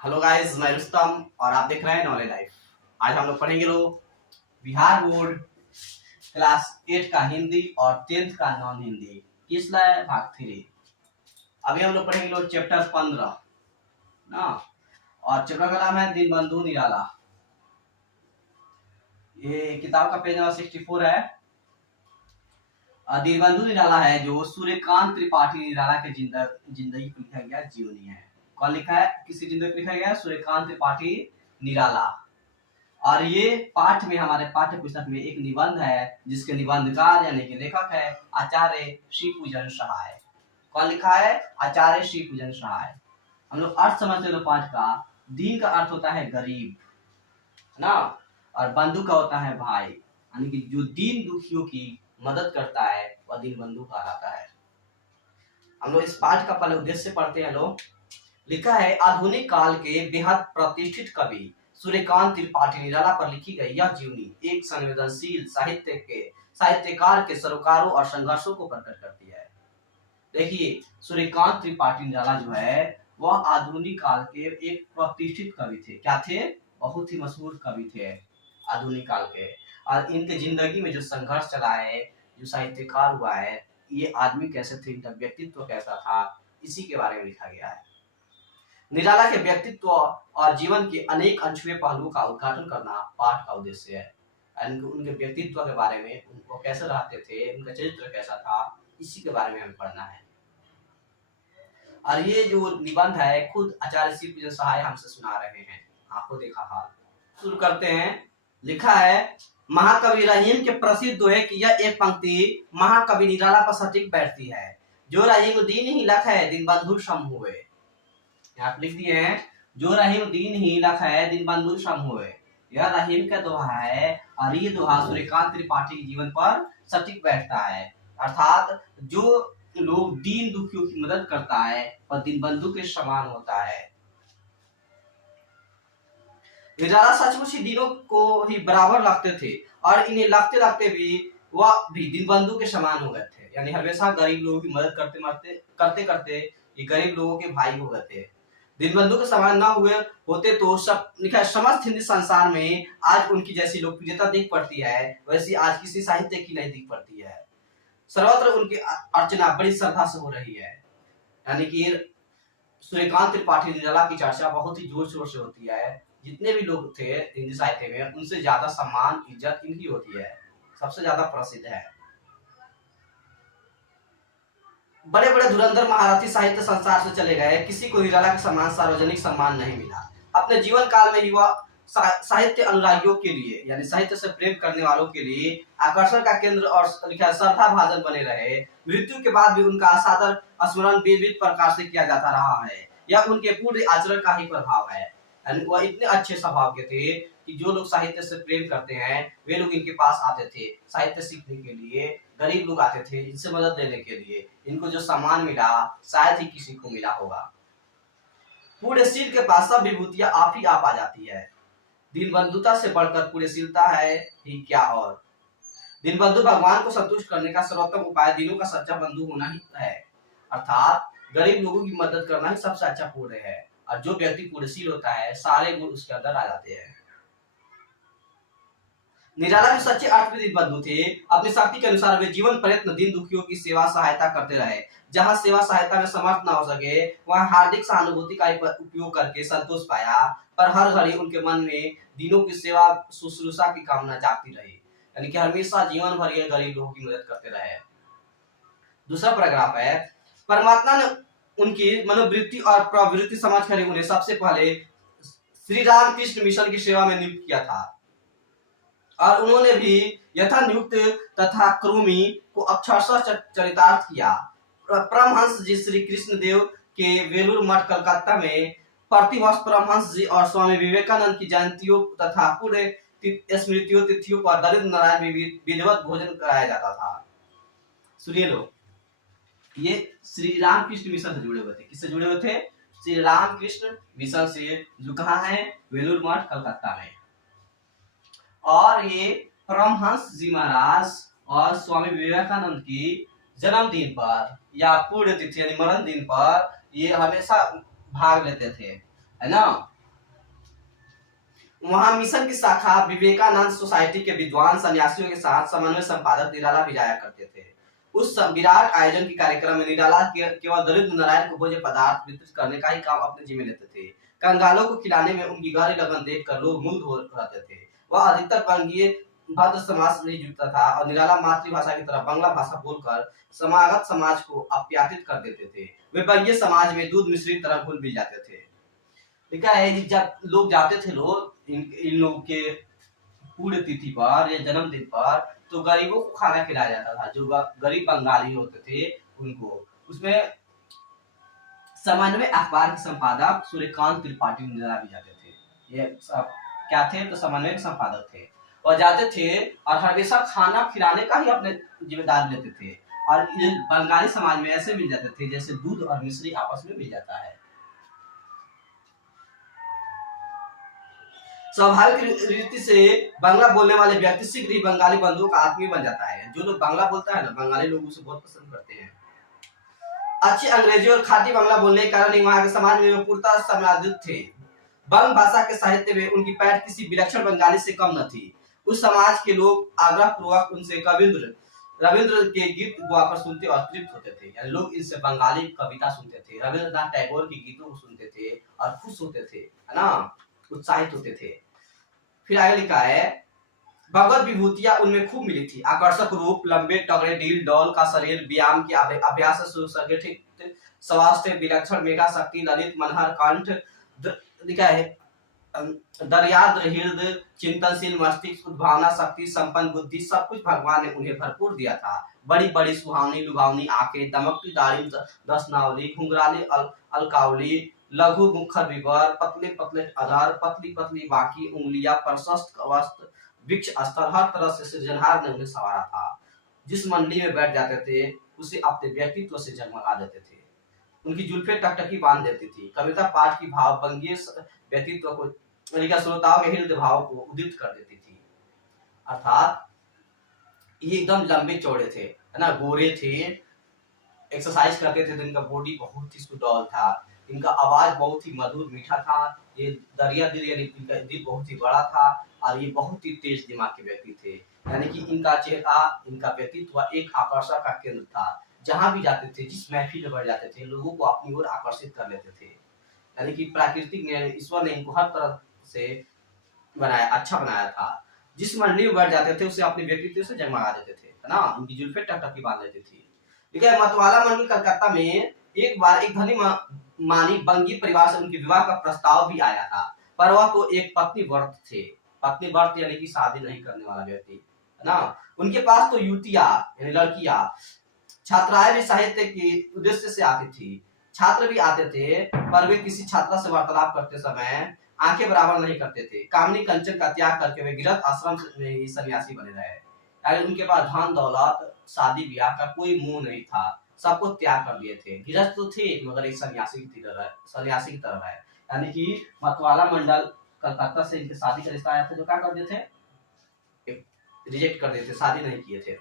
Hello guys, मैं रुस्तम और आप देख रहे हैं नॉलेज लाइफ। आज हम लोग पढ़ेंगे बिहार बोर्ड क्लास 8 का हिंदी और 10th का नॉन हिंदी किसला है भाग 3। अभी हम लोग पढ़ेंगे चैप्टर 15 ना। और चैप्टर का नाम है दीनबंधु निराला। ये किताब का पेज नंबर 64 है। दीनबंधु निराला है जो सूर्यकांत त्रिपाठी निराला के जिंदगी को लिखा गया जीवनी है। कौन लिखा है, किसी जिंदगी को लिखा गया? सूर्यकांत त्रिपाठी निराला। और ये पाठ में, हमारे पाठ्य पुस्तक में एक निबंध है जिसके निबंधकार यानी कि लेखक है आचार्य श्री पूजन सहाय। कौन लिखा है? आचार्य श्री पूजन सहाय। हम लोग अर्थ समझते हैं पाठ का। दीन का अर्थ होता है गरीब ना, और बंधु का होता है भाई, यानी कि जो दीन दुखियों की मदद करता है वह दीन बंधु कहलाता है। हम लोग इस पाठ का पहले उद्देश्य पढ़ते हैं। लोग लिखा है, आधुनिक काल के बेहद प्रतिष्ठित कवि सूर्यकांत त्रिपाठी निराला पर लिखी गई यह जीवनी एक संवेदनशील साहित्यकार के सरोकारों और संघर्षों को प्रकट करती है। देखिए, सूर्यकांत त्रिपाठी निराला जो है वह आधुनिक काल के एक प्रतिष्ठित कवि थे। क्या थे? बहुत ही मशहूर कवि थे आधुनिक काल के। और इनके जिंदगी में जो संघर्ष चला है, जो साहित्यकार हुआ है, ये आदमी कैसे थे, इनका व्यक्तित्व कैसा था, इसी के बारे में लिखा गया है। निराला के व्यक्तित्व और जीवन के अनेक अनछुए पहलुओं का उद्घाटन करना पाठ का उद्देश्य है। उनके व्यक्तित्व के बारे में, उनको कैसे रहते थे, उनका चरित्र कैसा था, इसी के बारे में हमें पढ़ना है। और ये जो निबंध है खुद आचार्य श्री पूजन सहाय हमसे सुना रहे हैं। आपको देखा हाल। शुरू करते हैं। लिखा है, महाकवि रहीम के प्रसिद्ध दोहे की यह एक पंक्ति महाकवि निराला पर सटीक बैठती है। जो रहीमुद्दीन ही लख है दीनबंधु सम हुए। यहाँ लिख दिए हैं, जो रहीमुद्दीन ही लख है दीनबंधु सम हुए। यह रहीम का दोहा है और ये दोहा सूर्यकांत त्रिपाठी के जीवन पर सटीक बैठता है। अर्थात जो लोग दीन दुखियों की मदद करता है वह दीनबंधु के समान होता है। निराला सचमुच ही दीनों को ही बराबर रखते थे और इन्हें लगते लगते भी वह भी दीनबंधु के समान हो गए थे। यानी हमेशा गरीब लोगों की मदद करते करते ये गरीब लोगों के भाई हो गए थे। दीनबंधु के समान न हुए होते तो समस्त हिंदी संसार में आज उनकी जैसी लोकप्रियता दिख पड़ती है, वैसी आज किसी साहित्य की नहीं दिख पड़ती है। सर्वत्र उनकी अर्चना बड़ी श्रद्धा से हो रही है। यानी कि सूर्यकांत त्रिपाठी निराला की चर्चा बहुत ही जोर शोर से होती है। जितने भी लोग थे हिंदी साहित्य में, उनसे ज्यादा सम्मान इज्जत इनकी होती है, सबसे ज्यादा प्रसिद्ध है। बड़े बड़े धुरंधर महारथी साहित्य संसार से चले गए, किसी को निराला के समान सार्वजनिक सम्मान नहीं मिला। अपने जीवन काल में ही वह साहित्य अनुरागियों के लिए, यानी साहित्य से प्रेम करने वालों के लिए आकर्षण का केंद्र और श्रद्धा भाजन बने रहे। मृत्यु के बाद भी उनका असादर स्मरण विविध प्रकार से किया जाता रहा है। यह उनके पूर्ण आचरण का ही प्रभाव है। वह इतने अच्छे स्वभाव के थे कि जो लोग साहित्य से प्रेम करते हैं वे लोग इनके पास आते थे साहित्य सीखने के लिए। गरीब लोग आते थे इनसे मदद लेने के लिए। इनको जो सम्मान मिला शायद ही किसी को मिला होगा। पुण्यशील के पास सब विभूतियां आप ही आप आ जाती है। दीनबंधुता से बढ़कर पुण्यशीलता है ही क्या। और दीनबंधु भगवान को संतुष्ट करने का सर्वोत्तम उपाय दीनों का सच्चा बंधु होना ही है। अर्थात गरीब लोगों की मदद करना ही सबसे अच्छा पुण्य है। और जो व्यक्ति पुण्यशील होता है सारे गुण उसके अंदर आ जाते हैं। निराला भी सच्चे अर्थ में दीनबंधु थे। अपनी शक्ति के अनुसार वे जीवन प्रयत्न दीन दुखियों की सेवा सहायता करते रहे। जहां सेवा सहायता में समर्थ न हो सके वहां हार्दिक सहानुभूति का उपयोग करके संतोष पाया, पर हर घड़ी उनके मन में दीनों की सेवा शुश्रूषा की कामना जागती रही। यानी कि हमेशा जीवन भर ये गरीब लोगों की मदद करते रहे। दूसरा पैराग्राफ है, परमात्मा ने उनकी मनोवृत्ति और प्रवृत्ति समझकर उन्हें सबसे पहले श्री राम कृष्ण मिशन की सेवा में नियुक्त किया था और उन्होंने भी यथा नियुक्त तथा क्रोमी को अक्षरशः चरितार्थ किया। परमहंस जी श्री कृष्ण देव के वेलूर मठ कलकत्ता में प्रतिवर्ष परमहंस जी और स्वामी विवेकानंद की जयंतियों तथा पूरे स्मृतियों तिथियों पर दरिद्र नारायण विधिवत भोजन कराया जाता था। सुनिए लोग, ये श्री राम कृष्ण मिशन से जुड़े हुए थे। किससे जुड़े हुए थे? श्री राम कृष्ण मिशन से, जो कहाँ है? वेलूर मठ कलकत्ता में। और ये परमहंस जी महाराज और स्वामी विवेकानंद की जन्मदिन पर या पूर्ण तिथि यानी मरण दिन पर ये हमेशा भाग लेते थे। है ना। वहां मिशन की शाखा विवेकानंद सोसाइटी के विद्वान सन्यासियों के साथ समन्वय संपादक निराला भी जाया करते थे। उस विराट आयोजन के कार्यक्रम में निराला केवल दरिद्र नारायण को भोज्य पदार्थ वितरित करने का ही काम अपने जिम्मे लेते थे। कंगालों को खिलाने में उनकी गहरी लगन देखकर लोग मुग्ध हो रहते थे। वह अधिकतर वंगीय भद्र समाज से नहीं जुड़ता था और निराला मातृभाषा की तरह बांग्ला भाषा बोलकर समागत समाज को अपयातित कर देते थे। वे वंगीय समाज में दूध मिश्रित तरह घुल मिल जाते थे। क्या है कि जब लोग जाते थे लोग इन लोगों के पूर्ण तिथि पर या जन्मदिन पर, तो गरीबों को खाना खिलाया जाता था। जो गरीब बंगाली होते थे उनको, उसमें समन्वय अखबार के संपादक सूर्यकांत त्रिपाठी निराला भी जाते थे। ये सब क्या थे, तो समन्वय के संपादक थे और जाते थे और हमेशा खाना खिलाने का ही अपने जिम्मेदारी लेते थे। और ये बंगाली समाज में ऐसे मिल जाते थे जैसे दूध और मिश्री आपस में मिल जाता है। स्वाभाविक रीति से बांग्ला बोलने वाले व्यक्ति शीघ्र ही बंगाली बंधुओं का आत्मीय बन जाता है। जो लोग बांग्ला बोलता है ना, बंगाली लोग उसे बहुत पसंद करते हैं। अच्छी अंग्रेजी और खाटी बांग्ला बोलने के कारण वहां के समाज में पूर्णतः समाजित थे। बंग भाषा के साहित्य में उनकी पैठ किसी विलक्षण बंगाली से कम न थी। उस समाज के लोग आग्रह पूर्वक उनसे रविंद्र के गीत गाकर सुनते और तृप्त होते थे। यानी लोग इनसे बंगाली कविता सुनते थे, रविंद्रनाथ टैगोर के गीतों को सुनते थे और खुश होते थे, है ना, उत्साहित होते थे। फिर आगे लिखा है, भगवत विभूतियां उनमें खूब मिली थी। आकर्षक रूप, लंबे तगड़े ढील डौल का शरीर, व्यायाम के अभ्यास से सुसंगठित स्वास्थ्य, विलक्षण मेघा शक्ति, ललित मनहर कंठ, लिखा है दर्याद्र हृदय, चिंतनशील मस्तिष्क, उद्भावना शक्ति, संपन्न बुद्धि, सब कुछ भगवान ने उन्हें भरपूर दिया था। बड़ी बड़ी सुहावनी लुभावनी आंखें, दमकती दाढ़ी दसनावली, घुंघराली अलकावली, लघु मुखर विवर, पतले पतले अधर, पतली पतली बाकी उंगलियां, प्रशस्त वस्त्र, वृक्ष स्तर, हर तरह से सृजनहार ने उन्हें संवारा था। जिस मंडली में बैठ जाते थे उसे अपने व्यक्तित्व से जगमगा देते थे। उनकी जुल्फे टकटकी बांध देती थी। कविता पाठ की भाव बंगीय व्यक्तित्व को, श्रोताओं के हृदय भाव को उदित कर देती थी। अर्थात ये एकदम लंबे चौड़े थे, है ना, गोरे थे, एक्सरसाइज करते थे तो इनका बॉडी बहुत ही सुडौल था, इनका आवाज बहुत ही मधुर मीठा था, ये दरिया दिल यानी इनका दिल बहुत ही बड़ा था और ये बहुत ही तेज दिमाग के व्यक्ति थे। यानी कि इनका चेहरा, इनका व्यक्तित्व एक आकर्षण का केंद्र था। जहां भी जाते थे, जिस महफिल में बैठ जाते थे, लोगों को अपनी ओर आकर्षित कर लेते थे। यानी कि प्राकृतिक ने, ईश्वर ने इनको हर तरह से बनाया, अच्छा बनाया था। जिस मंडली में बैठ जाते थे उसे अपने व्यक्तित्व से जगमगा देते थे, है ना, उनकी जुल्फे टकटकी बांध लेती थी। ठीक है। मतवाला मंडल कलकत्ता में एक बार एक धनी मानी बंगी परिवार से उनके विवाह का प्रस्ताव भी आया था, पर वह तो एक पत्नी व्रत थे। पत्नी व्रत यानी कि शादी नहीं करने वाला व्यक्ति, है ना। उनके पास तो युवतियां यानी लड़कियां, छात्राएं भी साहित्य के उद्देश्य से आती थी, छात्र भी आते थे, पर वे किसी छात्रा से वार्तालाप करते समय आंखें बराबर नहीं करते थे। कामनी कंचन का त्याग करके वे गृहस्थ आश्रम में ही सन्यासी बने रहे। यानी उनके पास धन दौलत शादी ब्याह का कोई मुंह नहीं था, सबको त्याग कर दिए थे। गृहस्थ तो थे मगर एक सन्यासी की तरह है। यानी कि मतवाला मंडल कलकत्ता से इनके शादी का रिश्ता आया था, जो क्या कर देते थे, रिजेक्ट कर देते, शादी नहीं किए थे।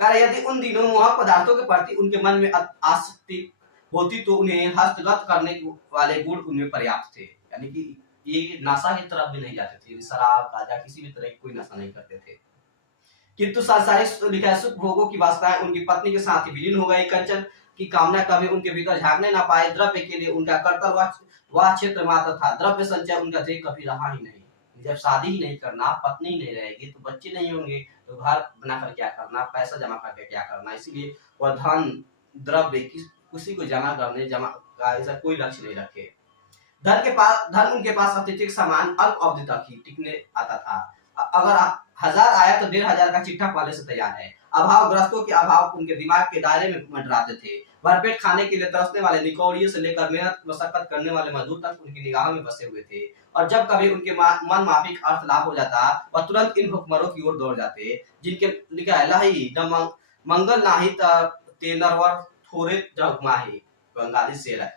यदि उन दिनों वह पदार्थों के प्रति उनके मन में आसक्ति होती तो उन्हें हस्तगत करने वाले गुण उनमें पर्याप्त थे। यानी कि ये नशा की तरफ भी नहीं जाते थे, शराब गांजा किसी भी तरह की कोई नशा नहीं करते थे। किंतु सांसारिक सुख भोगों की वासनाएं उनकी पत्नी के साथ ही विलीन हो गई। कंचन की कामना कभी उनके भीतर झांकने ना पाए। द्रव्य के लिए उनका कर्तव्य वह क्षेत्र मात्र था, द्रव्य संचय उनका ध्येय कभी रहा ही नहीं। जब शादी ही नहीं करना, पत्नी ही नहीं रहेगी, तो बच्चे नहीं होंगे, तो घर बनाकर क्या करना, पैसा जमा करके क्या करना। इसलिए वह धन द्रव्य किसी को जमा का ऐसा कोई लक्ष्य नहीं रखे। धन उनके पास अत्यधिक सामान अल्प अवधि तक ही टिकने आता था। अगर 1000 आया तो 1500 का चिट्ठा पहले से तैयार है। अभावग्रस्तों के अभाव उनके दिमाग के दायरे में मंडराते थे। भरपेट खाने के लिए तरसने वाले निकौड़ियों से लेकर मेहनत मशक्कत करने वाले मजदूर तक उनकी निगाहों में बसे हुए थे। और जब कभी उनके मन माफिक अर्थ लाभ हो जाता, वह तुरंत इन भुखमरों की ओर दौड़ जाते, जिनके लिखा है लही न मंगल नाही ते नरवर थोड़े जग माही, बंगाली शेर है।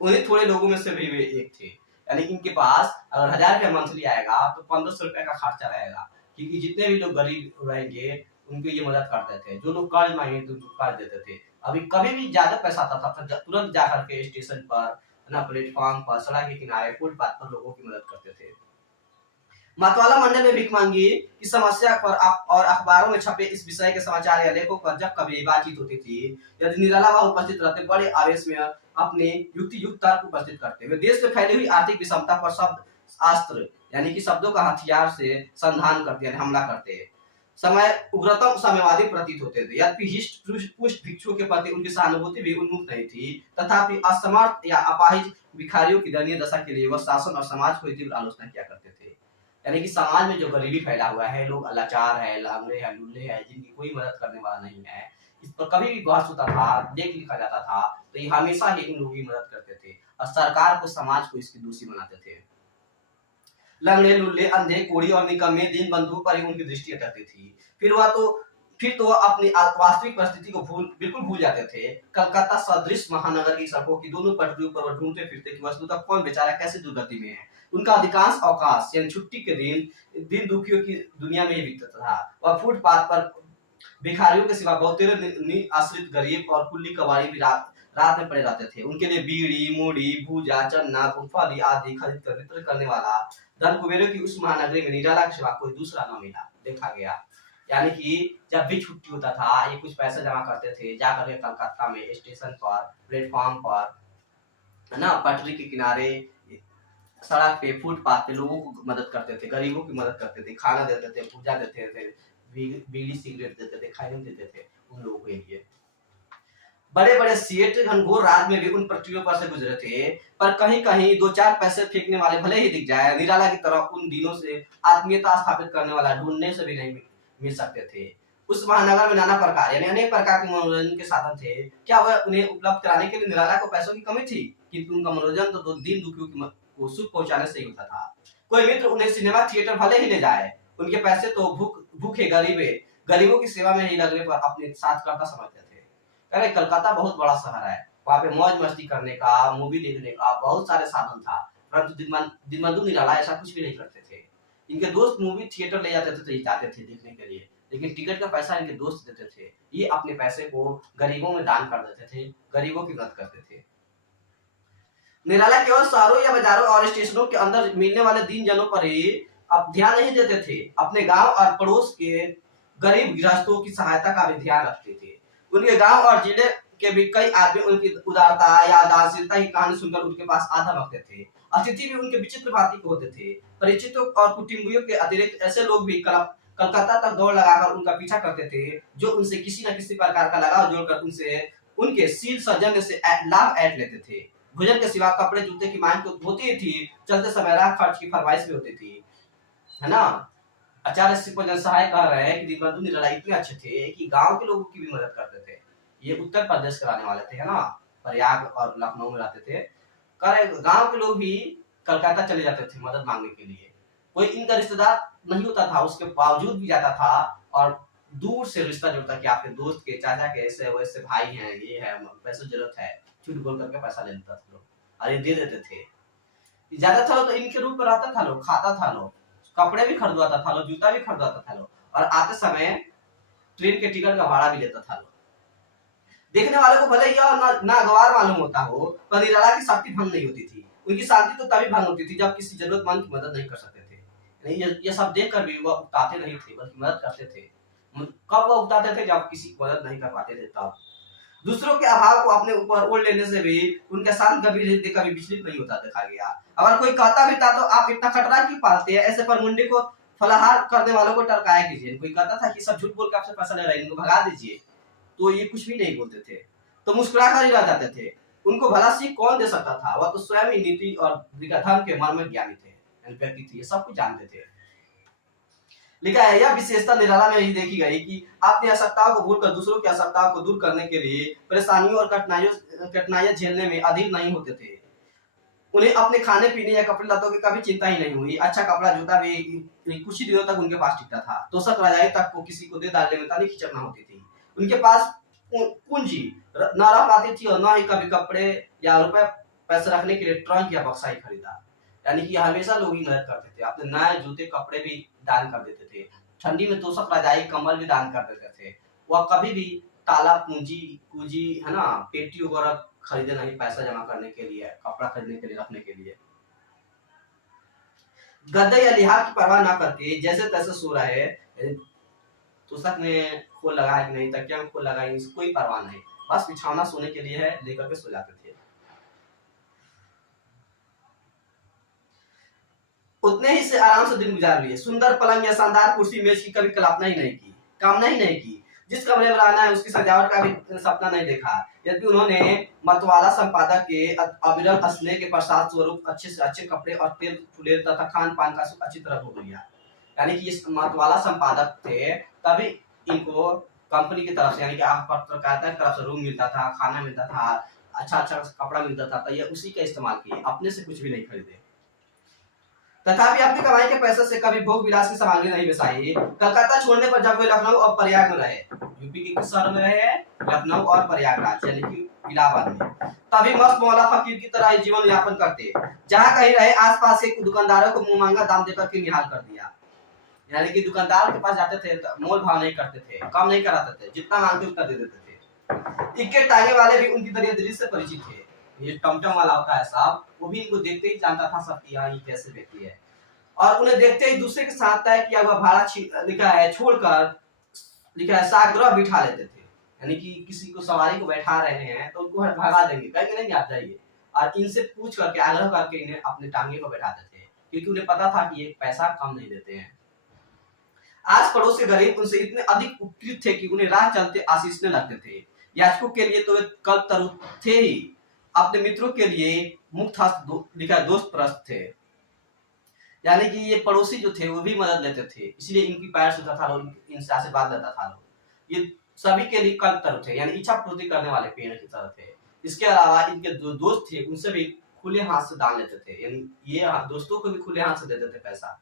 उन्हीं थोड़े लोगों में से भी वे एक थे। यानी इनके पास अगर 1000 रुपया मंथली आएगा तो 1500 रुपया का खर्चा रहेगा, क्योंकि जितने भी लोग गरीब रहेंगे उनको ये मदद करते थे। जो लोग कर्ज मांगे तो कर्ज देते थे। अभी कभी भी ज्यादा पैसा आता था तुरंत जाकर के स्टेशन पर ना प्लेटफॉर्म पर, सड़क के किनारे, फुटपाथ पर लोगों की मदद करते थे। मतवाला मंडल में भीख मांगी की समस्या पर और अखबारों में छपे इस विषय के समाचार या लेखों पर जब कभी बातचीत होती थी, यदि निराला वहां उपस्थित रहते, बड़े आवेश में अपने युक्ति युक्त तर्क उपस्थित करते हुए देश में फैली हुई आर्थिक विषमता पर शब्द अस्त्र यानी कि शब्दों का हथियार से संधान करते यानी हमला करते समय उग्रतम साम्यवादी प्रतीत होते थे। यद्यपि हिष्ट पुष्ट भिक्षुओं के प्रति उनकी सहानुभूति भी उन्मुख नहीं थी, तथापि असमर्थ या अपाहिज भिखारियों की दयनीय दशा के लिए वह शासन और समाज को तीव्र आलोचना किया करते थे। यानी कि समाज में जो गरीबी फैला हुआ है, लोग लाचार है, लांगड़े है, लुल्ले है, जिनकी कोई मदद करने वाला नहीं है, इस पर कभी भी बहस होता था, देख लिखा जाता था, तो ये हमेशा ही इन लोगों की मदद करते थे और सरकार को, समाज को इसकी दोषी बनाते थे। लंगड़े, लुल्ले, अंधे, कोढ़ी और निकम्मे दिन बंधु पर ही उनकी दृष्टि हटती थी। फिर तो अपनी वास्तविक परिस्थिति को बिल्कुल भूल जाते थे। कलकत्ता सदृश महानगर की सड़कों की दोनों पटरियों पर वह ढूंढते फिरते कि वस्तुतः कौन बेचारा कैसे दुर्गति में है। उनका अधिकांश अवकाश यानी छुट्टी के दिन दुखियों की दुनिया में ही बीतता था। वह फुटपाथ पर भिखारियों के सिवा बहुतेरे आश्रित गरीब और कुल्ली कबाड़ी भी रात में पड़े रहते थे। उनके लिए बीड़ी, मूढ़ी, भूजा, चन्ना, मूंगफली आदि खरीद कर वितरण करने वाला धन कुबेरों की उस महानगरी में निराला के सिवा कोई दूसरा न मिला, देखा गया। यानी कि जब भी छुट्टी होता था, ये कुछ पैसे जमा करते थे, जाकर के कलकत्ता में स्टेशन पर, प्लेटफॉर्म पर, है ना, पटरी के किनारे, सड़क पे, फुटपाथ पे लोगों को मदद करते थे, गरीबों की मदद करते थे, खाना देते थे, पूजा देते थे, बीड़ी सिगरेट देते थे, खाने देते थे उन लोगों के लिए। बड़े बड़े सेठ घनघोर रात में भी उन पटरियों पर से गुजरे थे, पर कहीं कहीं दो चार पैसे फेंकने वाले भले ही दिख जाए, निराला की तरह उन दिनों से आत्मीयता स्थापित करने वाला ढूंढने से भी नहीं मिल सकते थे। उस महानगर में नाना प्रकार यानी अनेक प्रकार के मनोरंजन के साधन थे। क्या वह उन्हें उपलब्ध कराने के लिए निराला को पैसों की कमी थी? किंतु उनका मनोरंजन तो दिन दुखियों को सुख पहुंचाने से ही होता था। कोई मित्र उन्हें सिनेमा थिएटर भले ही ले जाए, उनके पैसे तो भूखे गरीबों की सेवा में ही लगने पर अपने साथ करता समझते थे। अरे कलकत्ता बहुत बड़ा शहर है, वहाँ पे मौज मस्ती करने का, मूवी देखने का बहुत सारे साधन था, परंतु दिनबंधु निराला ऐसा कुछ भी नहीं करते थे। इनके दोस्त मूवी थिएटर ले जाते थे तो जाते थे देखने के लिए, लेकिन टिकट का पैसा इनके दोस्त देते थे। ये अपने पैसे को गरीबों में दान कर देते थे, गरीबों की मदद करते थे। निराला केवल शहरों या बाजारों और स्टेशनों के अंदर मिलने वाले दीन जनों पर ही अब ध्यान नहीं देते थे, अपने गांव और पड़ोस के गरीब गृहस्थों की सहायता का भी ध्यान रखते थे। उनके गांव और जिले के भी कई आदमी उनकी उदारता या दानशीलता की कहानी सुनकर उनके पास आधा रखते थे। अतिथि भी उनके विचित्र भांति के होते थे। परिचितों और कुटुंबियों के अतिरिक्त ऐसे लोग भी कलकत्ता तक दौड़ लगाकर उनका पीछा करते थे, जो उनसे किसी न किसी प्रकार का लगाव जोड़कर उनसे उनके शील सौजन्य से लाभ ऐंठ लेते थे। भोजन के सिवा कपड़े जूते की मांग तो होती ही थी, चलते समय राह खर्च की फरमाइश भी होती थी, है ना। आचार्य शिवभोजन सहाय कह रहे हैं कि दिनबंधु निराला इतने अच्छे थे कि गांव के लोगों की भी मदद करते थे। ये उत्तर प्रदेश के रहने वाले थे, है ना, प्रयाग और लखनऊ में रहते थे। गांव के लोग भी कलकत्ता चले जाते थे मदद मांगने के लिए। कोई इनका रिश्तेदार नहीं होता था, उसके बावजूद भी जाता था और दूर से रिश्ता जोड़ता कि आपके दोस्त के, चाचा के ऐसे वैसे भाई हैं, ये है, पैसे जरूरत है, झूठ बोल करके पैसा ले लेता था लोग, अरे दे देते थे। ज्यादा था तो इनके रूप में रहता था लोग, खाता था लोग, कपड़े भी खरीदवाता था लोग, जूता भी खरीदवाता था लोग, और आते समय ट्रेन के टिकट का भाड़ा भी लेता था लोग। देखने वाले को भले यह नागवार मालूम होता हो, पर निराला की शक्ति भंग नहीं होती थी। उनकी शांति तो तभी भंग होती थी जब किसी जरूरतमंद की मदद नहीं कर सकते थे। नहीं, ये सब देखकर भी वह उकताते नहीं थे, बल्कि मदद करते थे। कब वह उकताते थे? जब किसी की मदद नहीं कर पाते थे तब। दूसरों के अभाव को अपने ऊपर ओढ़ लेने से भी उनके शांत गंभीर हृदय कभी विचलित नहीं होता देखा गया। अगर कोई कहता भी था तो आप इतना खतरा क्यों पालते हैं, ऐसे पर मुंडे को फलाहार करने वालों को टरकाया कीजिए। कोई कहता था कि सब झूठ बोल के आपसे पैसा ले रहे हैं, इनको भगा दीजिए, तो ये कुछ भी नहीं बोलते थे, तो मुस्कुरा कर ही रह जाते थे। उनको भला सीख कौन दे सकता था? वह तो स्वयं ही नीति और धर्म के मर्म ज्ञानी थे, व्यक्ति थे, ये सब कुछ जानते थे। लिखा है, यह विशेषता निराला में ही देखी गई कि अपनी आवश्यकताओं को भूलकर दूसरों की आवश्यकताओं को दूर करने के लिए परेशानियों और कठिनाइयां झेलने में अधीर नहीं होते थे। उन्हें अपने खाने पीने या कपड़े लत्तों की कभी चिंता ही नहीं हुई। अच्छा कपड़ा जूता भी कुछ ही दिनों तक उनके पास टिकता था। तोशक रजाई तक को किसी को दे डालने में तनिक हिचक न होती थी। उनके पास पूंजी न रह पाती थी और न ही कभी कपड़े या रुपए पैसे रखने के लिए ट्रंक या बक्सा ही खरीदा। यानी कि हमेशा लोग ही मदद करते थे, अपने नए जूते कपड़े भी दान कर देते थे, ठंडी में तोशक रजाई कंबल भी दान कर देते थे। वह कभी भी ताला पूंजी है ना, पेटी वगैरह खरीदे नहीं पैसा जमा करने के लिए, कपड़ा खरीदने के लिए, रखने के लिए। गद्दे या लिहाफ की परवाह ना करके जैसे तैसे सो रहे, तोशक में खोल लगा है कि नहीं, तकिया में खोल लगा है, इसकी कोई परवाह नहीं, बस बिछौना सोने के लिए है, लेकर के सो जाते थे। उतने ही से आराम से दिन गुजार लिए। सुंदर पलंग या शानदार कुर्सी मेज की कभी कल्पना ही नहीं की, कामना ही नहीं की। जिस कमरे में रहना है उसकी सजावट का भी सपना नहीं देखा। यद्यपि उन्होंने मतवाला संपादक के अविरल स्नेह के प्रसाद स्वरूप अच्छे से अच्छे कपड़े और तेल फुलेल तथा खान पान का सुख अच्छी तरह भोग लिया। यानी कि इस मतवाला संपादक थे, तभी इनको कंपनी की तरफ से यानी कि पत्रकारिता की तरफ से रूम मिलता था, खाना मिलता था, अच्छा अच्छा कपड़ा मिलता था, तो ये उसी का इस्तेमाल किए, अपने से कुछ भी नहीं खरीदे। तथापि अपनी कमाई के पैसे से कभी भोग विलास की सामग्री नहीं बिसाई। कलकत्ता छोड़ने पर जब वे लखनऊ और प्रयाग में रहे, यूपी के किस शहर में रहे, लखनऊ और प्रयागराज यानी कि इलाहाबाद में, तभी मस्त मौला फकीर की तरह जीवन यापन करते। जहां कहीं रहे आसपास के दुकानदारों को मुंह मांगा दाम देकर के निहाल कर दिया। यानी कि दुकानदार के पास जाते थे, मोल भाव नहीं करते थे, कम नहीं कराते थे, जितना मांगते उतना दे देते थे। इक्के टांगे वाले भी उनकी दरिद्री से परिचित थे। ये टमटम वाला होता है साहब, वो भी इनको देखते ही जानता था सब कि ये कैसे व्यक्ति है, और उन्हें देखते ही दूसरे के साथ तय किया हुआ भाड़ा लिखा है छोड़कर, लिखा है साग्रह बिठा लेते थे। यानी कि किसी को सवारी को बैठा रहे हैं तो उनको भगा देंगे, कहेंगे नहीं आप जाइए, और इनसे पूछ करके आग्रह करके इन्हें अपने टांगे पर बैठाते थे, क्योंकि उन्हें पता था कि ये पैसा कम नहीं देते हैं। आस पड़ोस के गरीब उनसे इतने अधिक उपकृत थे कि उन्हें राह चलते आशीषने लगते थे। याचकों के लिए तो वे कल्प तरु थे ही, अपने मित्रों के लिए मुक्त हस्त लिखा दोस्त प्रस्त थे। यानी कि ये पड़ोसी जो थे वो भी मदद लेते थे, इसलिए इनकी पैर छूता था लोग, इनसे आशीर्वाद लेता था लोग। ये सभी के लिए कल्प तरु थे, यानी इच्छा पूर्ति करने वाले पेड़ की तरह थे। इसके अलावा इनके जो दोस्त थे उनसे भी खुले हाथ से दान लेते थे, यानी ये दोस्तों को भी खुले हाथ से देते थे पैसा।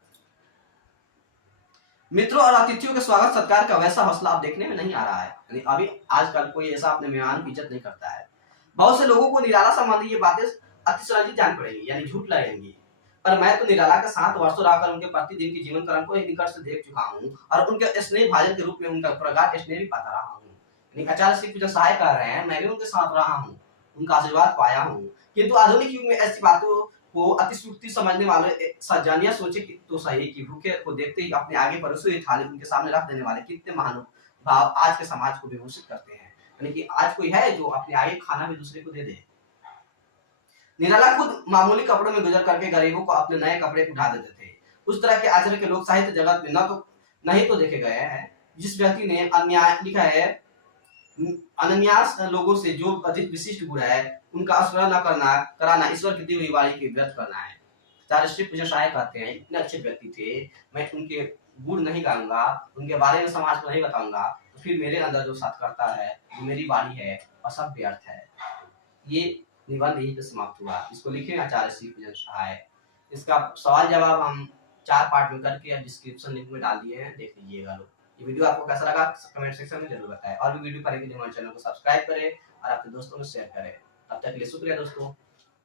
मित्रों और अतिथियों के स्वागत सत्कार का वैसा हौसला अब देखने में नहीं आ रहा है, यानी अभी आजकल कोई ऐसा अपने मेहमान की इज्जत नहीं करता है। बहुत से लोगों को निराला संबंधी ये बातें अतिशय जान पड़ेगी, यानी झूठ लगेंगी, पर मैं तो निराला के 7 वर्षों रहकर उनके प्रतिदिन के जीवन क्रम को निकट से देख चुका हूँ, और उनके स्नेह भाजन के रूप में उनका प्रगाढ़ स्नेह भी पाता रहा हूँ। यानी आचार्य श्री पूजन सहाय कर रहे हैं, मैं भी उनके साथ रहा हूँ, उनका आशीर्वाद पाया हूँ। किंतु आधुनिक युग में ऐसी बातों को अतिशयोक्ति समझने वाले सज्जनिया सोचे तो सही कि भूखे को देखते ही अपने आगे परोसी हुई थाली उनके सामने रख देने वाले कितने महानुभाव आज के समाज को विभूषित करते हैं। यानी कि आज कोई है जो अपने आगे खाना भी दूसरे को दे दे। निराला खुद मामूली कपड़ों में गुजर करके गरीबों को अपने नए कपड़े उठा देते थे। उस तरह के आचरण के लोग साहित्य जगत में नहीं तो देखे गए हैं। जिस व्यक्ति ने अन्याय लिखा है, अनन्यास लोगों से जो अधिक विशिष्ट गुण है उनका स्मरण न कराना ईश्वर की दी हुई वाणी की व्यर्थ करना है। आचार्य श्री पूजन सहाय कहते हैं, इतने अच्छे व्यक्ति थे, मैं उनके गुण नहीं गाऊंगा, उनके बारे में समाज को नहीं बताऊंगा, तो फिर मेरे अंदर जो सत्कर्ता है, जो मेरी वाणी है, वह सब व्यर्थ है। ये निबंध यही पे समाप्त हुआ। इसको लिखे आचार्य श्री पूजन सहाय। इसका सवाल जवाब हम 4 पार्ट में करके डिस्क्रिप्शन लिंक में डाल दिए हैं, देख लीजिएगा लोग। ये वीडियो आपको कैसा लगा कमेंट सेक्शन में जरूर बताएं, और भी वीडियो पाने के लिए हमारे चैनल को सब्सक्राइब करें और अपने दोस्तों में शेयर करें। तब तक के लिए शुक्रिया दोस्तों।